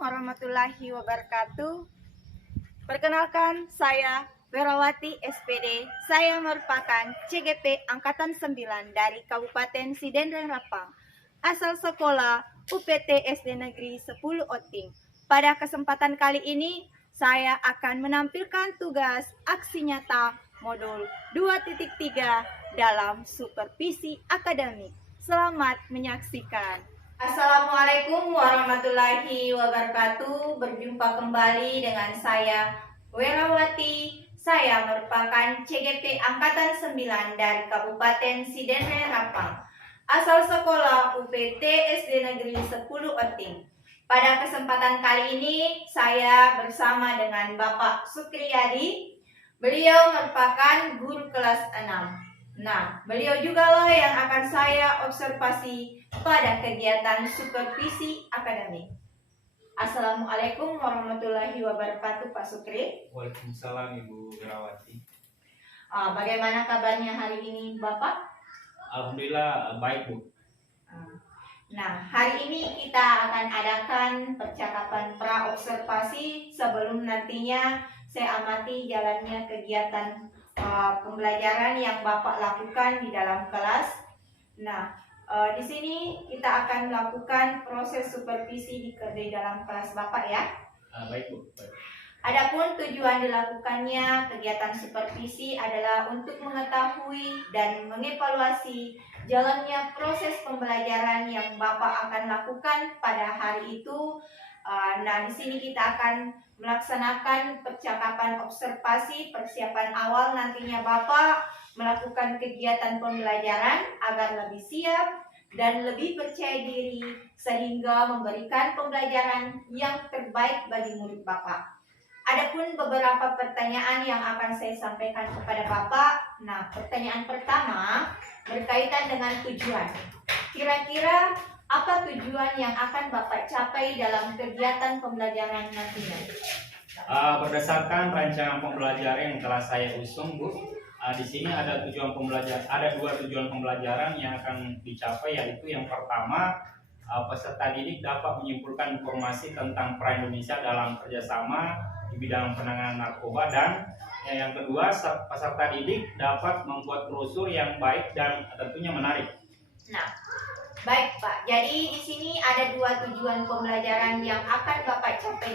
warahmatullahi wabarakatuh. Perkenalkan, saya Werawati SPD. Saya merupakan CGP Angkatan 9 dari Kabupaten Sidendang Rapang. Asal sekolah UPT SD Negeri 10 Oting. Pada kesempatan kali ini, saya akan menampilkan tugas aksi nyata modul 2.3 dalam supervisi akademik. Selamat menyaksikan. Assalamualaikum warahmatullahi wabarakatuh. Berjumpa kembali dengan saya Werawati. Saya merupakan CGP Angkatan 9 dari Kabupaten Sidendang Rapang. Asal sekolah UPT SD Negeri 10 Oting. Pada kesempatan kali ini saya bersama dengan Bapak Sukriyadi. Beliau merupakan guru kelas 6. Nah, beliau juga lah yang akan saya observasi pada kegiatan supervisi akademik. Assalamualaikum warahmatullahi wabarakatuh, Pak Sukri. Waalaikumsalam Ibu Werawati. Bagaimana kabarnya hari ini, Bapak? Alhamdulillah baik, Bu. Nah, hari ini kita akan adakan percakapan pra-observasi sebelum nantinya saya amati jalannya kegiatan pembelajaran yang Bapak lakukan di dalam kelas. Nah, di sini kita akan melakukan proses supervisi di dalam kelas Bapak ya. Baik, Bu. Baik. Adapun tujuan dilakukannya kegiatan supervisi adalah untuk mengetahui dan mengevaluasi jalannya proses pembelajaran yang Bapak akan lakukan pada hari itu. Nah, di sini kita akan melaksanakan percakapan observasi persiapan awal nantinya Bapak melakukan kegiatan pembelajaran agar lebih siap dan lebih percaya diri sehingga memberikan pembelajaran yang terbaik bagi murid Bapak. Adapun beberapa pertanyaan yang akan saya sampaikan kepada Bapak. Nah, pertanyaan pertama berkaitan dengan tujuan. Kira-kira apa tujuan yang akan Bapak capai dalam kegiatan pembelajaran nantinya? Berdasarkan rancangan pembelajaran yang telah saya usung, Bu, di sini ada dua tujuan pembelajaran yang akan dicapai, yaitu yang pertama, peserta didik dapat menyimpulkan informasi tentang peran Indonesia dalam kerjasama di bidang penanganan narkoba, dan yang kedua, peserta didik dapat membuat brosur yang baik dan tentunya menarik. Nah, baik Pak. Jadi di sini ada dua tujuan pembelajaran yang akan Bapak capai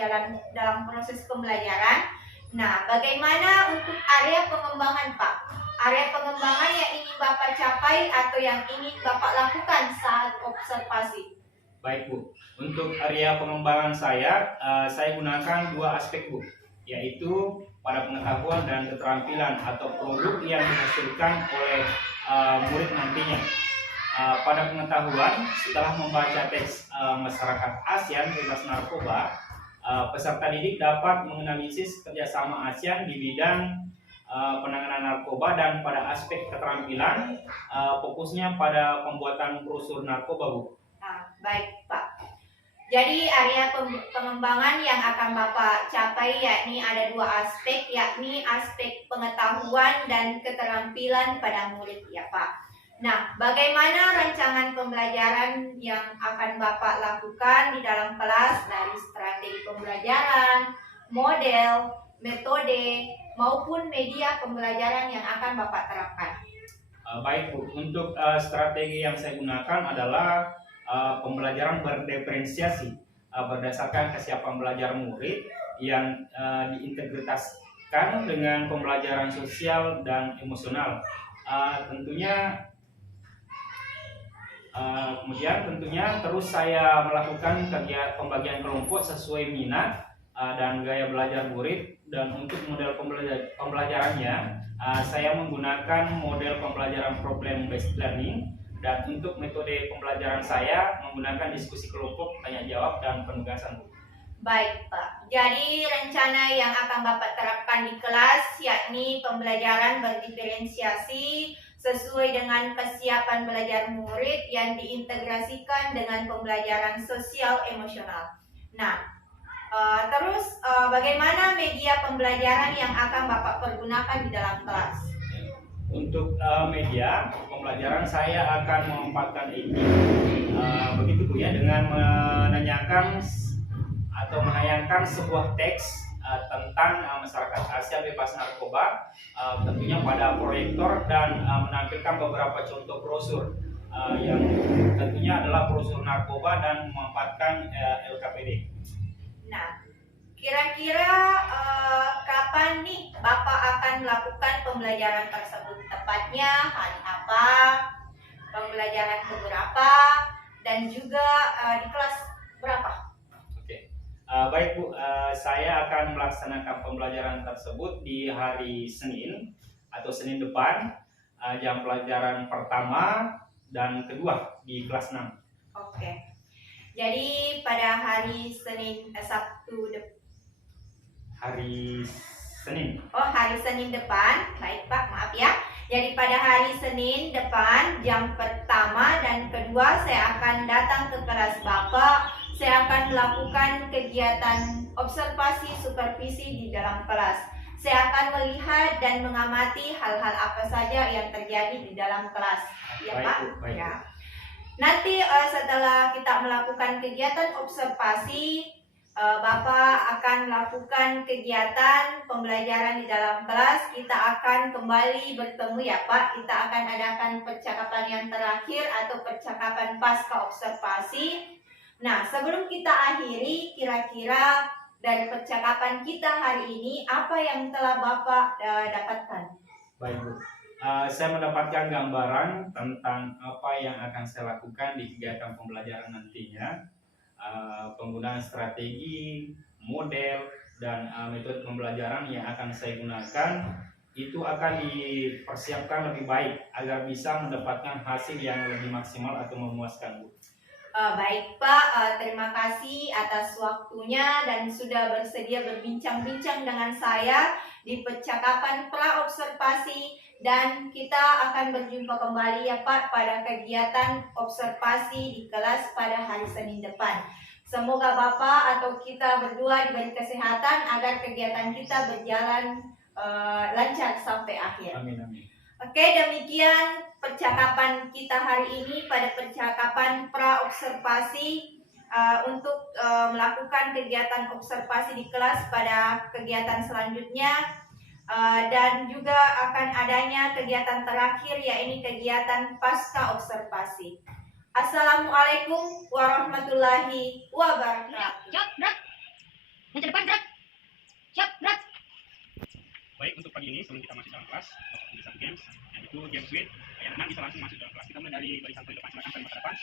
dalam proses pembelajaran. Nah, bagaimana untuk area pengembangan Pak? Area pengembangan yang ingin Bapak capai atau yang ingin Bapak lakukan saat observasi? Baik, Bu. Untuk area pengembangan saya gunakan dua aspek, Bu, yaitu pada pengetahuan dan keterampilan atau produk yang dihasilkan oleh murid nantinya. Pada pengetahuan, setelah membaca teks masyarakat ASEAN bebas narkoba, peserta didik dapat menganalisis kerjasama ASEAN di bidang penanganan narkoba, dan pada aspek keterampilan fokusnya pada pembuatan brosur narkoba, Bu. Baik Pak. Jadi area pengembangan yang akan Bapak capai yakni ada dua aspek, yakni aspek pengetahuan dan keterampilan pada murid ya Pak. Nah, bagaimana rancangan pembelajaran yang akan Bapak lakukan di dalam kelas dari strategi pembelajaran, model, metode, maupun media pembelajaran yang akan Bapak terapkan? Baik, Bu. Untuk strategi yang saya gunakan adalah pembelajaran berdiferensiasi berdasarkan kesiapan belajar murid yang diintegritaskan dengan pembelajaran sosial dan emosional. Kemudian tentunya terus saya melakukan kegiatan pembagian kelompok sesuai minat dan gaya belajar murid, dan untuk model pembelajarannya saya menggunakan model pembelajaran problem based learning, dan untuk metode pembelajaran saya menggunakan diskusi kelompok, tanya jawab, dan penugasan. Baik Pak, jadi rencana yang akan Bapak terapkan di kelas yakni pembelajaran berdiferensiasi sesuai dengan kesiapan belajar murid yang diintegrasikan dengan pembelajaran sosial emosional. Nah, terus bagaimana media pembelajaran yang akan Bapak pergunakan di dalam kelas? Untuk media pembelajaran saya akan memanfaatkan ini begitu Bu ya, dengan menanyakan atau menayangkan sebuah teks tentang masyarakat Asia bebas narkoba, tentunya pada proyektor dan menampilkan beberapa contoh brosur yang tentunya adalah brosur narkoba dan memanfaatkan LKPD. Nah, kira-kira kapan nih Bapak akan melakukan pembelajaran tersebut? Tepatnya hari apa, pembelajaran keberapa, dan juga di kelas berapa? Oke. Baik Bu, saya akan melaksanakan pembelajaran tersebut di hari Senin atau Senin depan, jam pelajaran pertama dan kedua di kelas 6. Oke. Jadi pada hari Senin Hari Senin. hari Senin depan, baik Pak, maaf ya. Jadi pada hari Senin depan jam pertama dan kedua saya akan datang ke kelas Bapak. Saya akan melakukan kegiatan observasi supervisi di dalam kelas. Saya akan melihat dan mengamati hal-hal apa saja yang terjadi di dalam kelas. Ya Baik, Pak? Bu, baik. Ya. Nanti setelah kita melakukan kegiatan observasi, Bapak akan melakukan kegiatan pembelajaran di dalam kelas. Kita akan kembali bertemu ya Pak. Kita akan adakan percakapan yang terakhir atau percakapan pasca observasi. Nah, sebelum kita akhiri, kira-kira dari percakapan kita hari ini, apa yang telah Bapak dapatkan? Baik Bu. Saya mendapatkan gambaran tentang apa yang akan saya lakukan di kegiatan pembelajaran nantinya, penggunaan strategi, model, dan metode pembelajaran yang akan saya gunakan itu akan dipersiapkan lebih baik agar bisa mendapatkan hasil yang lebih maksimal atau memuaskan Bu. Baik Pak, terima kasih atas waktunya dan sudah bersedia berbincang-bincang dengan saya di percakapan pra-observasi, dan kita akan berjumpa kembali ya Pak pada kegiatan observasi di kelas pada hari Senin depan. Semoga Bapak atau kita berdua diberi kesehatan agar kegiatan kita berjalan lancar sampai akhir. Amin, amin. Oke, demikian percakapan kita hari ini pada percakapan pra-observasi untuk melakukan kegiatan observasi di kelas pada kegiatan selanjutnya, dan juga akan adanya kegiatan terakhir yaitu kegiatan pasca observasi. Assalamualaikum warahmatullahi wabarakatuh. Siap, gerak. Yang depan, gerak. Siap, gerak. Baik, untuk pagi ini sebelum kita masuk dalam kelas, bisa games, yaitu games with yang mana bisa langsung masuk dalam kelas. Kita mulai dari barisan paling depan, silakan paling depan.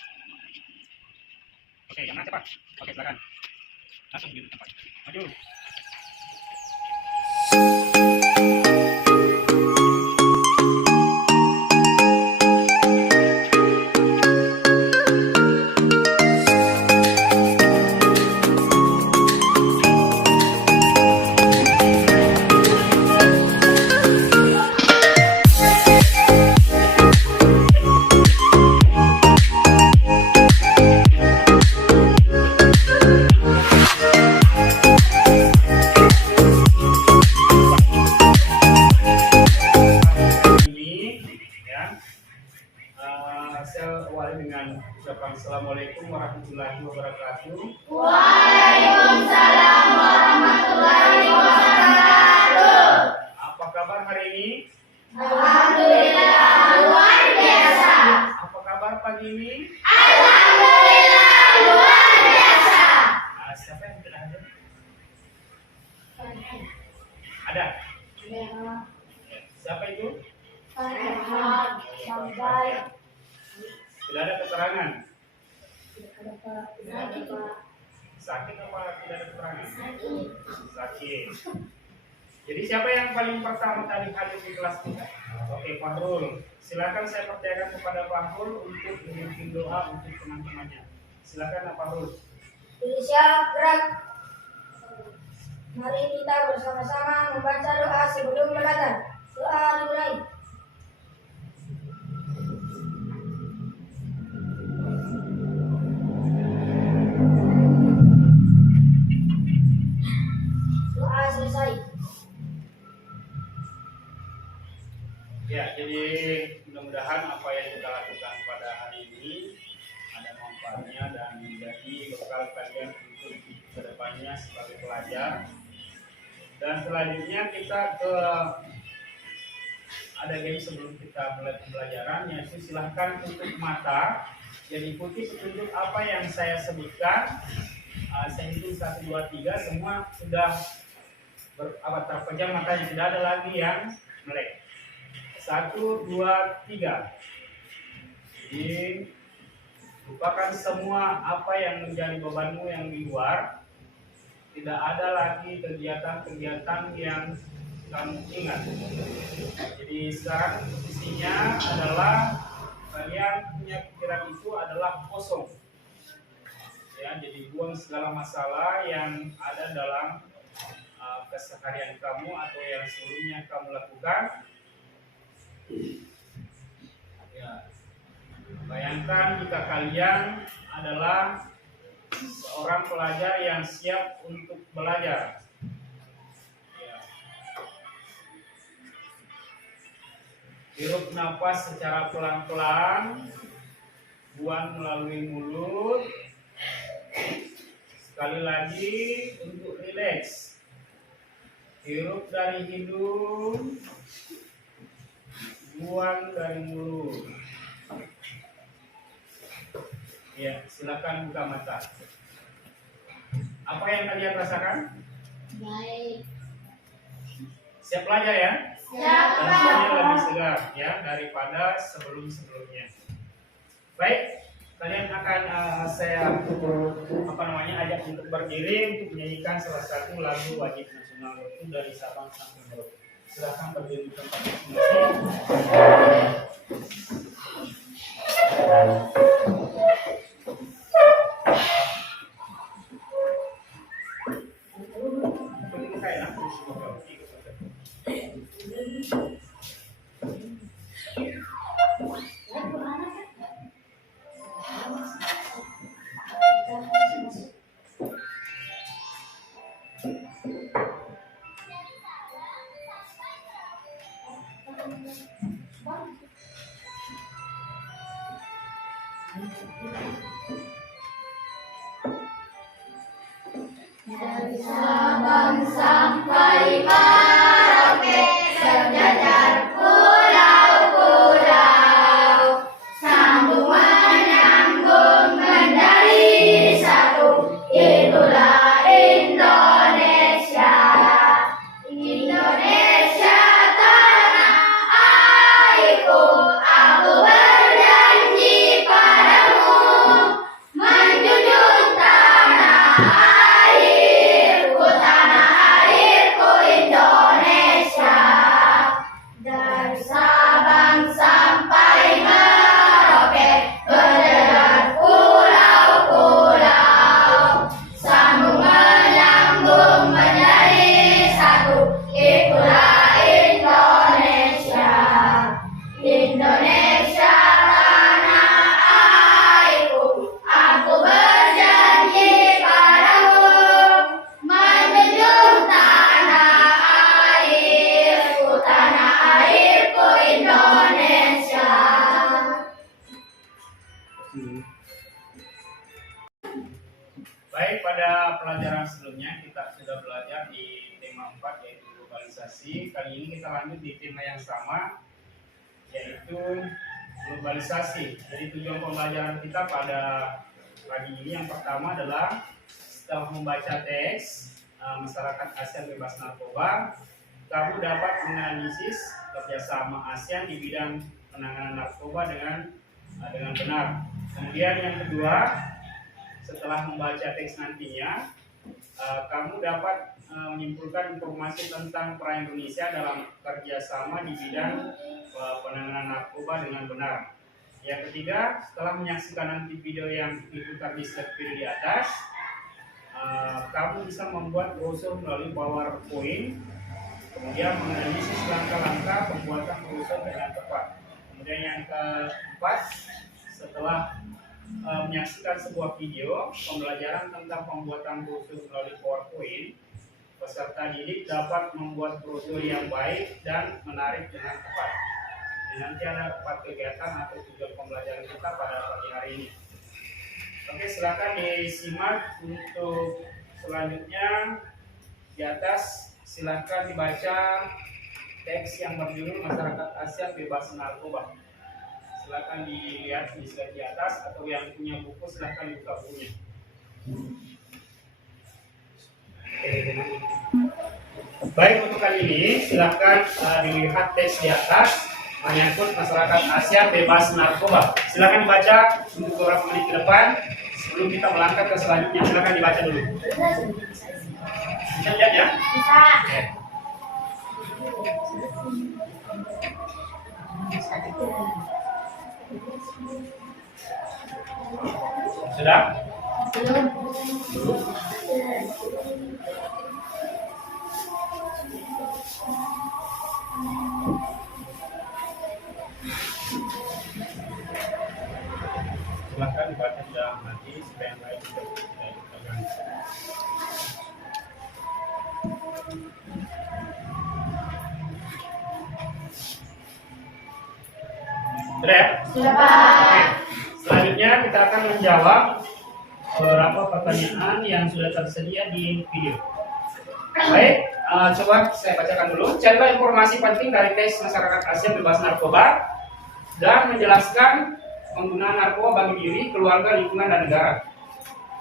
Oke, yang mana siapa? Oke, silakan. Langsung di tempat. Maju. Saya awali dengan ucapan Assalamualaikum warahmatullahi wabarakatuh. Waalaikumsalam warahmatullahi wabarakatuh. Apa kabar hari ini? Alhamdulillah luar biasa. Apa kabar pagi ini? Alhamdulillah luar biasa. Siapa yang tidak hadir? Ada? Siapa itu? Tidak ada keterangan. Sakit apa tidak ada keterangan? Sakit. Jadi siapa yang paling pertama kali hadir di kelas kita? Oke, Fahrul. Silakan, saya percayakan kepada Fahrul untuk memimpin doa untuk teman-temannya. Silakan Fahrul. Siap, gerak. Mari kita bersama-sama membaca doa sebelum belajar. Doa dimulai. Doa selesai. Ya, jadi mudah-mudahan apa yang kita lakukan pada hari ini ada manfaatnya dan menjadi bekal kalian untuk ke depan. kehidupannya sebagai pelajar. Dan selanjutnya kita ke ada game sebelum kita mulai pembelajaran, yaitu silahkan tutup mata dan ikuti petunjuk apa yang saya sebutkan. Saya hitung 1, 2, 3, semua sudah terpejam matanya, tidak ada lagi yang melek. 1, 2, 3. Jadi lupakan semua apa yang menjadi bebanmu yang di luar. Tidak ada lagi kegiatan-kegiatan yang kamu ingat. Jadi sekarang posisinya adalah kalian punya pikiran itu adalah kosong. Ya, jadi buang segala masalah yang ada dalam keseharian kamu atau yang sebelumnya kamu lakukan. Ya, bayangkan jika kalian adalah seorang pelajar yang siap untuk belajar. Ya. Hirup nafas secara pelan-pelan, buang melalui mulut. Sekali lagi untuk rileks. Hirup dari hidung, buang dari mulut. Ya, silakan buka mata. Apa yang kalian rasakan? Baik. Siap belajar ya? Siap, Pak. Rasanya lebih segar ya daripada sebelum-sebelumnya. Baik, kalian akan saya ajak untuk berdiri untuk menyanyikan salah satu lagu wajib nasional, yaitu dari Sabang sampai Merauke. Silakan berdiri di tempat masing-masing. Dari Sabang sampai Merauke, sejajar pulau-pulau, sambung menyambung menjadi satu. Itulah Indonesia, Indonesia tanah airku. Aku berjanji padamu, menjunjung tanah airku, tanah airku Indonesia. Dari Sabang sampai Merauke, berjajar pulau-pulau, sambung menyambung menjadi satu. Itulah Indonesia, Indonesia tanah airku. Aku berjanji padamu, menjunjung tanah airku, tanah airku Indonesia. Baik, pada pelajaran sebelumnya kita sudah belajar di tema 4, yaitu globalisasi. Kali ini kita lanjut di tema yang sama, yaitu globalisasi. Jadi tujuan pembelajaran kita pada pagi ini yang pertama adalah setelah membaca teks masyarakat ASEAN bebas narkoba, kamu dapat menganalisis kerjasama ASEAN di bidang penanganan narkoba dengan benar. Kemudian yang kedua, setelah membaca teks nantinya, kamu dapat menyimpulkan informasi tentang peran Indonesia dalam kerjasama di bidang penanganan narkoba dengan benar. Yang ketiga, setelah menyaksikan nanti video yang diputar di slide video di atas, kamu bisa membuat brosur melalui PowerPoint, kemudian menganalisis langkah-langkah pembuatan brosur dengan tepat. Kemudian yang keempat, setelah menyaksikan sebuah video pembelajaran tentang pembuatan brosur melalui PowerPoint, peserta didik dapat membuat brosur yang baik dan menarik dengan tepat. Dan nanti ada 4 kegiatan atau tujuan pembelajaran kita pada pagi hari ini. Oke, silakan disimak untuk Selanjutnya di atas silakan dibaca teks yang berjudul Masyarakat Asia Bebas Narkoba. Silakan dilihat di slide di atas, atau yang punya buku silakan buka bukunya. Baik, untuk kali ini silakan dilihat teks di atas menyangkut masyarakat Asia bebas narkoba. Silakan dibaca untuk beberapa menit ke depan sebelum kita melangkah ke selanjutnya. Silakan dibaca dulu. Bisa lihat ya? Bisa. Oke. Sudah? Belum. Silahkan dibaca sudah nanti supaya yang lain tidak terganggu. Sudah ya? Sudah, Pak. Oke. Selanjutnya kita akan menjawab beberapa pertanyaan yang sudah tersedia di video. Baik, coba saya bacakan dulu. Carilah informasi penting dari tes masyarakat Asia bebas narkoba dan menjelaskan penggunaan narkoba bagi diri, keluarga, lingkungan, dan negara.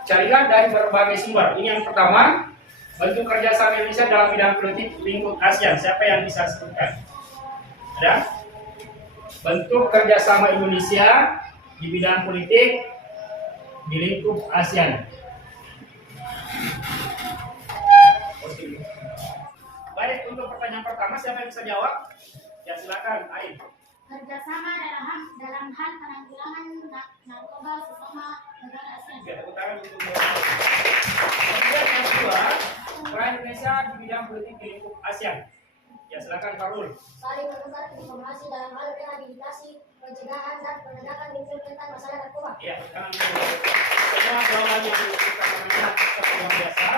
Carilah dari berbagai sumber. Ini yang pertama, bentuk kerjasama Indonesia dalam bidang politik lingkup ASEAN. Siapa yang bisa sebutkan? Ada? Bentuk kerjasama Indonesia di bidang politik di lingkup ASEAN. Baik, untuk pertanyaan pertama siapa yang bisa jawab? Ya silakan, Ain. Kerjasama dalam hal penanggulangan narkoba sesama negara ASEAN. Oke, tepuk tangan untuk kemudian yang kedua, peran Indonesia di bidang politik di lingkup ASEAN. Ya silakan, Farul. Saling menukar informasi dalam hal rehabilitasi, pencegahan, dan penegakan hukum tentang masalah narkoba. Ya, sekarang semua jawaban yang kita pernah luar biasa.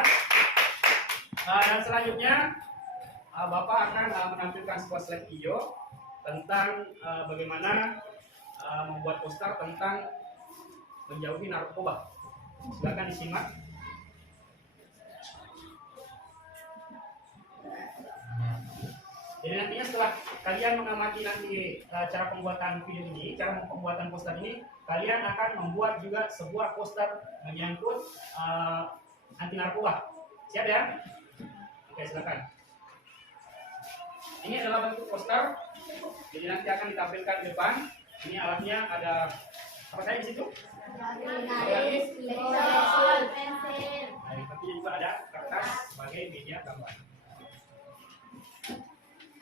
Dan selanjutnya, Bapak akan menampilkan sebuah slide video tentang bagaimana membuat poster tentang menjauhi narkoba. Silakan disimak. Jadi nantinya setelah kalian mengamati nanti cara pembuatan video ini, cara pembuatan poster ini, kalian akan membuat juga sebuah poster menyangkut anti narkoba. Siap ya? Oke, silakan. Ini adalah bentuk poster. Jadi nanti akan ditampilkan di depan. Ini alatnya ada apa saja di situ? Jurnalis, Pensil. Nah, tapi juga ada kertas sebagai media gambar.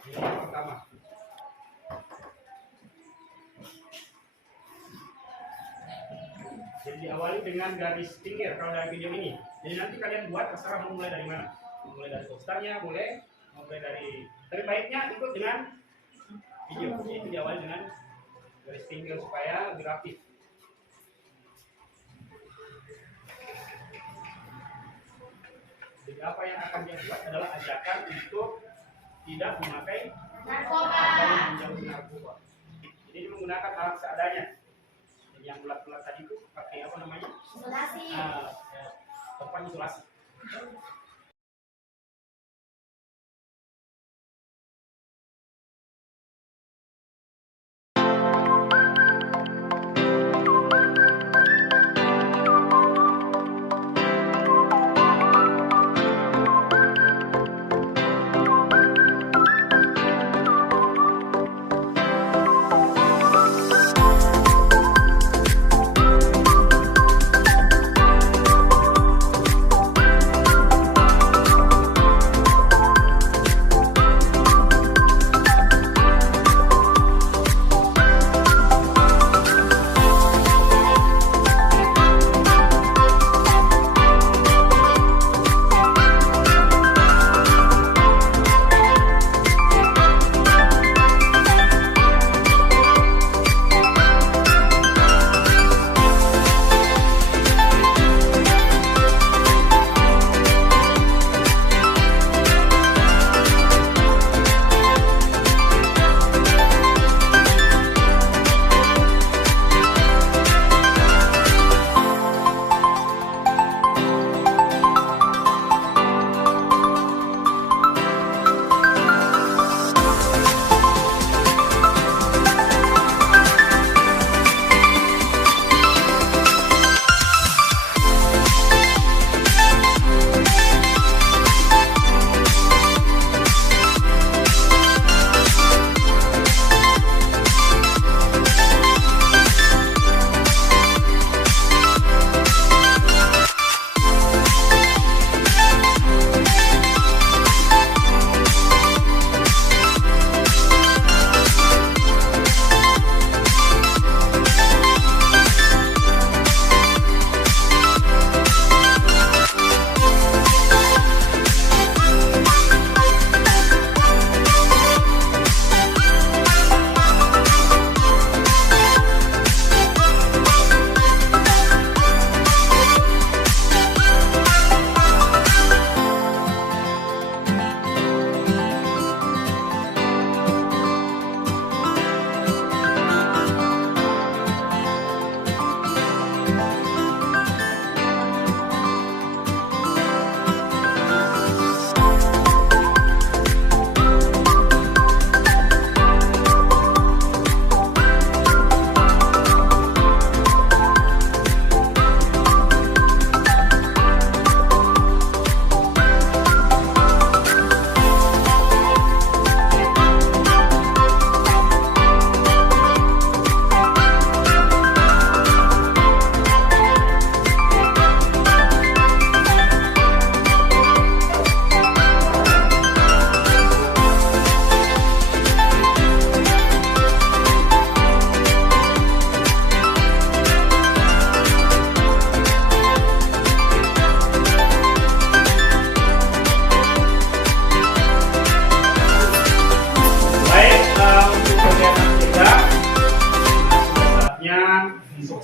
Ini yang pertama. Jadi diawali dengan garis pinggir kalau dari video ini. Jadi nanti kalian buat terserah mau mulai dari mana. Mulai dari posternya, mulai dari. Tapi baiknya ikut dengan video. Jadi diawali dengan garis pinggir supaya lebih rapi. Jadi apa yang akan dia buat adalah ajakan untuk tidak memakai Narkoba. dan menjauhi narkoba. Jadi dia menggunakan alat seadanya. Jadi yang bulat-bulat tadi itu pakai apa namanya? Isolasi. Tempat isolasi.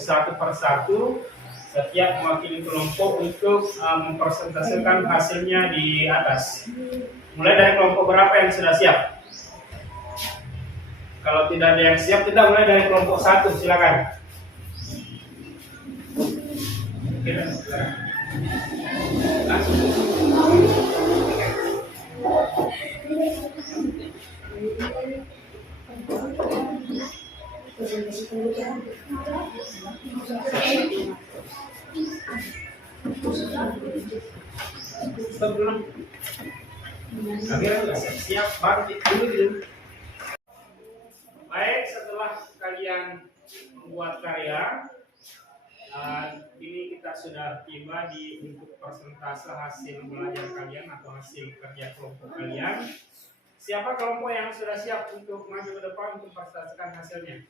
satu persatu setiap mewakili kelompok untuk mempresentasikan hasilnya di atas. Mulai dari kelompok berapa yang sudah siap? Kalau tidak ada yang siap, kita mulai dari kelompok 1, silakan. Stop dulu. Akhirnya sudah siap, baru dulu. Baik, setelah kalian membuat karya, ini kita sudah tiba di untuk persentase hasil belajar kalian atau hasil kerja kelompok kalian. Siapa kelompok yang sudah siap untuk maju ke depan untuk presentasikan hasilnya?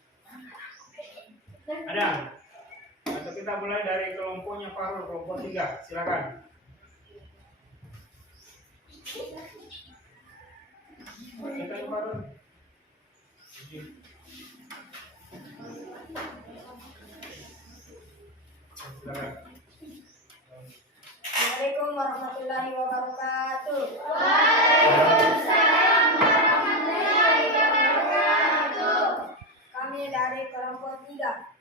Ada? Atau kita mulai dari kelompoknya Farul, kelompok 3, silakan. Kita Farul. Silakan. Assalamualaikum warahmatullahi wabarakatuh. Waalaikumsalam warahmatullahi wabarakatuh. Kami dari kelompok 3.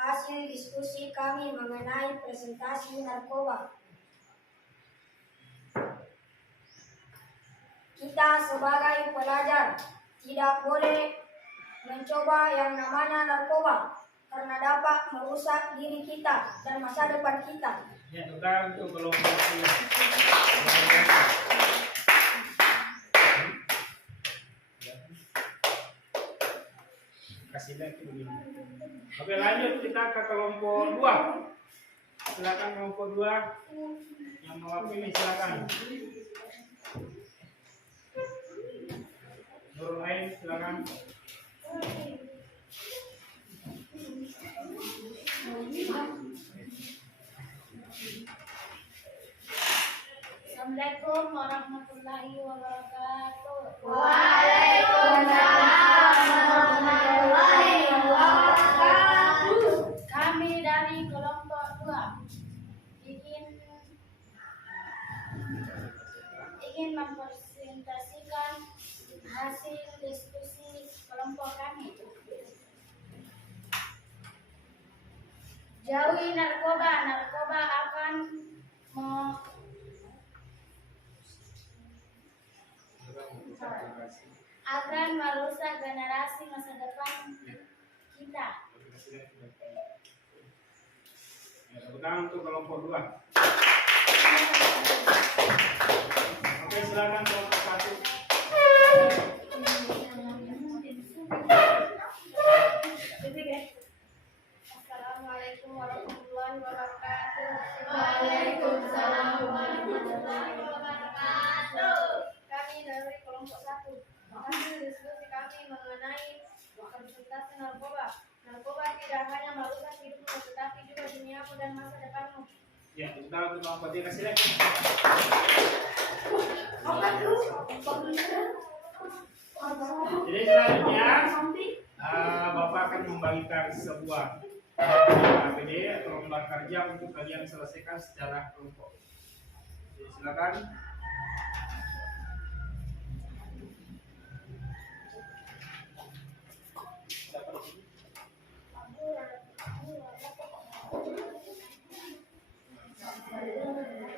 Hasil diskusi kami mengenai presentasi narkoba. Kita sebagai pelajar tidak boleh mencoba yang namanya narkoba karena dapat merusak diri kita dan masa depan kita. Ya, tukar untuk kelompok 3. Kasih lagi begini. Oke, lanjut kita ke kelompok 2. Silakan kelompok 2 yang mewakili, silakan. Nurul Ain, silakan. Assalamualaikum warahmatullahi wabarakatuh. Waalaikumsalam warahmatullahi wabarakatuh. Kami dari kelompok 2 ingin mempresentasikan hasil diskusi kelompok kami. Jauhi narkoba. Narkoba akan merusak generasi masa depan kita. Ya, tepuk tangan untuk kelompok 2. Oke, silakan kelompok 1. Assalamualaikum warahmatullahi wabarakatuh. Waalaikumsalam warahmatullahi wabarakatuh. Kami dari kelompok 1. Hasil diskusi kami mengenai presentasi narkoba. Narkoba tidak hanya merusak hidupmu, tetapi juga duniamu dan masa depanmu. Ya, tepuk tangan untuk kelompok 3, silakan. Jadi selanjutnya Bapak akan membagikan sebuah APD atau lembar kerja untuk kalian selesaikan secara kelompok. Jadi silakan.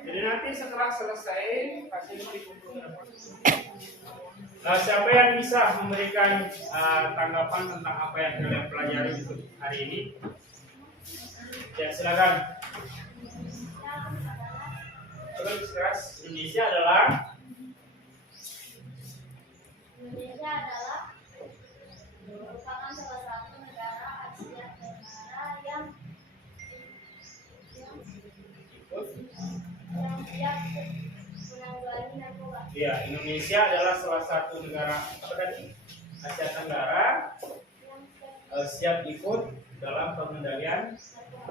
Jadi nanti setelah selesai hasil dikumpulkan. Nah, siapa yang bisa memberikan tanggapan tentang apa yang kalian pelajari untuk hari ini? Ya, silakan. Coba discuss. Indonesia adalah Merupakan salah satu negara Asia Tenggara yang siap menanggulangi narkoba. ya, Indonesia adalah salah satu negara apa tadi? Asia Tenggara siap ikut dalam pengendalian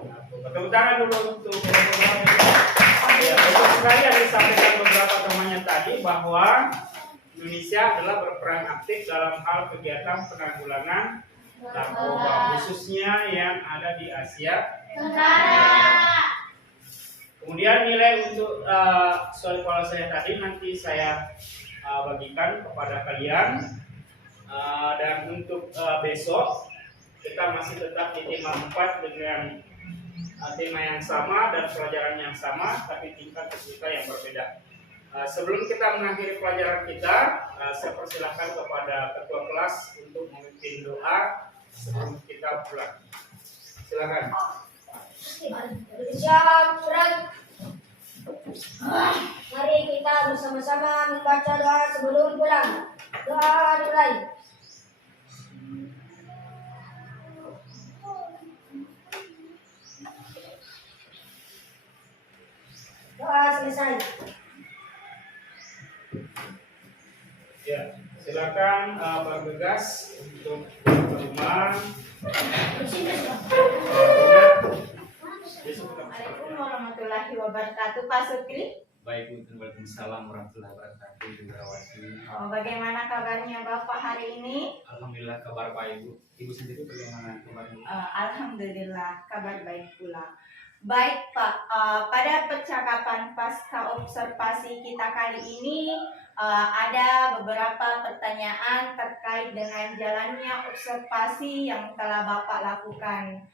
narkoba. Tepuk tangan dulu untuk ya, betul sekali yang disampaikan beberapa temannya tadi bahwa Indonesia adalah berperan aktif dalam hal kegiatan penanggulangan narkoba, khususnya yang ada di Asia Tenggara. Kemudian nilai untuk soal evaluasi tadi nanti saya bagikan kepada kalian. Dan untuk besok kita masih tetap di tema 4 dengan tema yang sama dan pelajaran yang sama, tapi tingkat kesulitan yang berbeda. Sebelum kita mengakhiri pelajaran kita, saya persilahkan kepada ketua kelas untuk memimpin doa sebelum kita pulang. Silakan. Siap, Fred. Mari kita bersama-sama membaca doa sebelum pulang. Doa dimulai. Doa selesai. Ya, silakan bergegas untuk ke rumah. Assalamualaikum warahmatullahi wabarakatuh. Pak Sukri. Baik, Waalaikumsalam warahmatullahi wabarakatuh. Juga Wasi. Bagaimana kabarnya Bapak hari ini? Alhamdulillah kabar baik, Bu. Ibu sendiri bagaimana kabarnya? Alhamdulillah kabar baik pula. Baik Pak, pada percakapan pasca observasi kita kali ini ada beberapa pertanyaan terkait dengan jalannya observasi yang telah Bapak lakukan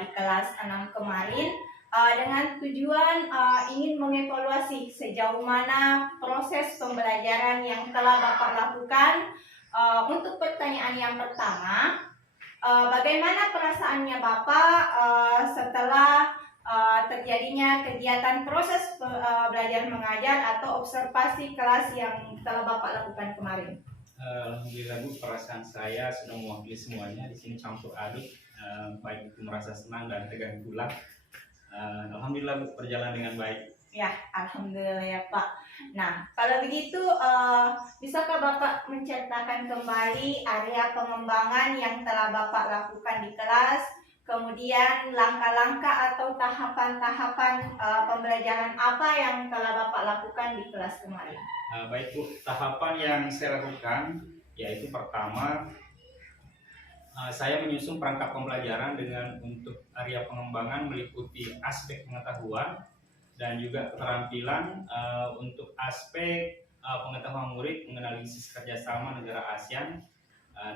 di kelas 6 kemarin dengan tujuan ingin mengevaluasi sejauh mana proses pembelajaran yang telah Bapak lakukan. Untuk pertanyaan yang pertama, bagaimana perasaannya Bapak setelah terjadinya kegiatan proses belajar mengajar atau observasi kelas yang telah Bapak lakukan kemarin? Alhamdulillah Bu, perasaan saya sudah mewakili semuanya di sini campur aduk, baik itu merasa senang dan tegang pula. Alhamdulillah Bu, berjalan dengan baik. Ya, alhamdulillah ya Pak. Nah, kalau begitu bisakah Bapak menceritakan kembali area pengembangan yang telah Bapak lakukan di kelas? Kemudian langkah-langkah atau tahapan-tahapan pembelajaran apa yang telah Bapak lakukan di kelas kemarin? Baik Bu, tahapan yang saya lakukan yaitu pertama, saya menyusun perangkat pembelajaran dengan untuk area pengembangan meliputi aspek pengetahuan dan juga keterampilan untuk aspek pengetahuan murid mengenali kerjasama negara ASEAN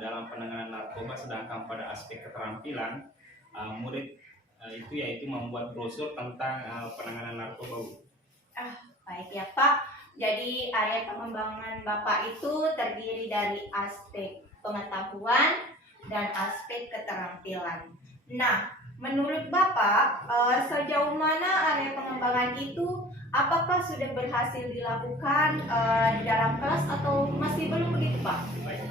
dalam penanganan narkoba, sedangkan pada aspek keterampilan murid itu yaitu membuat brosur tentang penanganan narkoba. Baik ya Pak, jadi area pengembangan Bapak itu terdiri dari aspek pengetahuan dan aspek keterampilan. Nah, menurut Bapak sejauh mana area pengembangan itu, apakah sudah berhasil dilakukan di dalam kelas atau masih belum begitu Pak? Baik,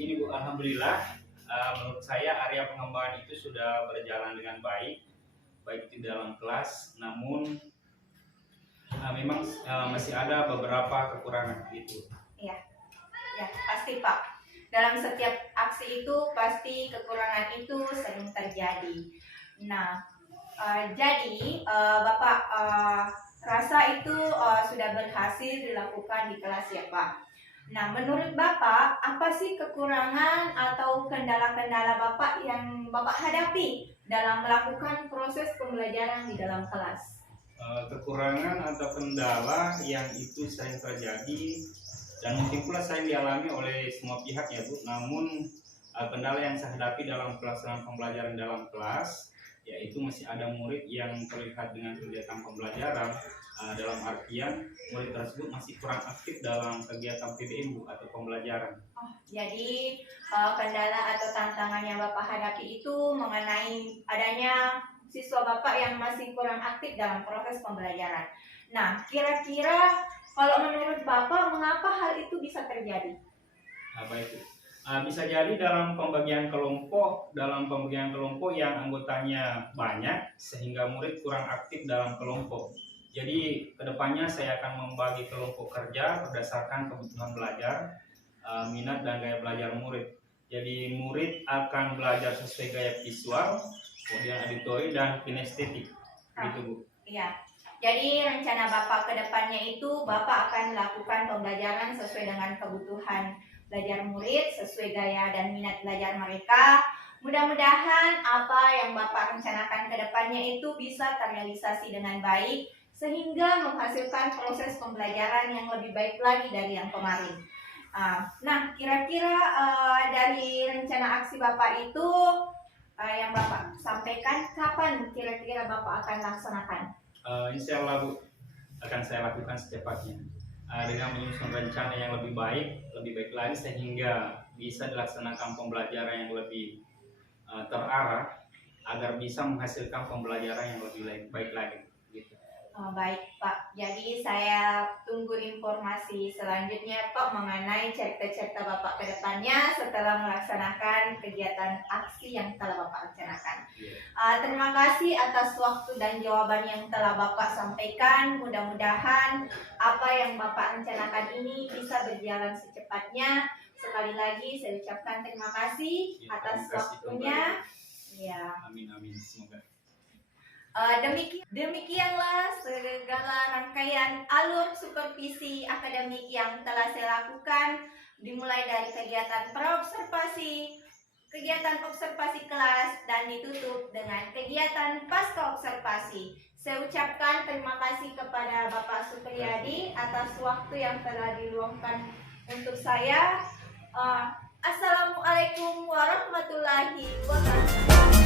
ini Bu, alhamdulillah menurut saya area pengembangan itu sudah berjalan dengan baik itu dalam kelas, namun memang masih ada beberapa kekurangan gitu. Ya, pasti Pak. Dalam setiap aksi itu pasti kekurangan itu sering terjadi. Nah, jadi Bapak rasa itu sudah berhasil dilakukan di kelas ya Pak. Nah, menurut Bapak, apa sih kekurangan atau kendala-kendala Bapak yang Bapak hadapi dalam melakukan proses pembelajaran di dalam kelas? Kekurangan atau kendala yang itu sering terjadi dan mungkin pula sering dialami oleh semua pihak ya Bu. Namun kendala yang saya hadapi dalam pelaksanaan pembelajaran dalam kelas yaitu masih ada murid yang terlihat dengan kegiatan pembelajaran dalam artian murid tersebut masih kurang aktif dalam kegiatan PBM Bu atau pembelajaran. Jadi kendala atau tantangan yang Bapak hadapi itu mengenai adanya siswa Bapak yang masih kurang aktif dalam proses pembelajaran. Nah, kira-kira kalau menurut Bapak mengapa hal itu bisa terjadi? Baik, bisa jadi dalam pembagian kelompok yang anggotanya banyak sehingga murid kurang aktif dalam kelompok. Jadi kedepannya saya akan membagi kelompok kerja berdasarkan kebutuhan belajar, minat dan gaya belajar murid. Jadi murid akan belajar sesuai gaya visual, kemudian auditori dan kinestetik. Gitu Bu. Iya. Jadi rencana Bapak ke depannya itu Bapak akan melakukan pembelajaran sesuai dengan kebutuhan belajar murid sesuai gaya dan minat belajar mereka. Mudah-mudahan apa yang Bapak rencanakan ke depannya itu bisa terrealisasi dengan baik sehingga menghasilkan proses pembelajaran yang lebih baik lagi dari yang kemarin. Nah, kira-kira dari rencana aksi Bapak itu yang Bapak sampaikan, kapan kira-kira Bapak akan laksanakan? Insya Allah Bu, akan saya lakukan secepatnya dengan menyusun rencana yang lebih baik lagi sehingga bisa dilaksanakan pembelajaran yang lebih terarah agar bisa menghasilkan pembelajaran yang lebih baik lagi. Gitu. Baik Pak, jadi saya tunggu informasi selanjutnya Pak mengenai cerita-cerita Bapak ke depannya setelah melaksanakan kegiatan aksi yang telah Bapak rencanakan. Terima kasih atas waktu dan jawaban yang telah Bapak sampaikan. Mudah-mudahan apa yang Bapak rencanakan ini bisa berjalan secepatnya. Sekali lagi saya ucapkan terima kasih atas waktunya. Ya. Amin semoga. Demikianlah segala rangkaian alur supervisi akademik yang telah saya lakukan, dimulai dari kegiatan praobservasi, kegiatan observasi kelas, dan ditutup dengan kegiatan pasca observasi. Saya ucapkan terima kasih kepada Bapak Supriyadi atas waktu yang telah diluangkan untuk saya. Assalamualaikum warahmatullahi wabarakatuh.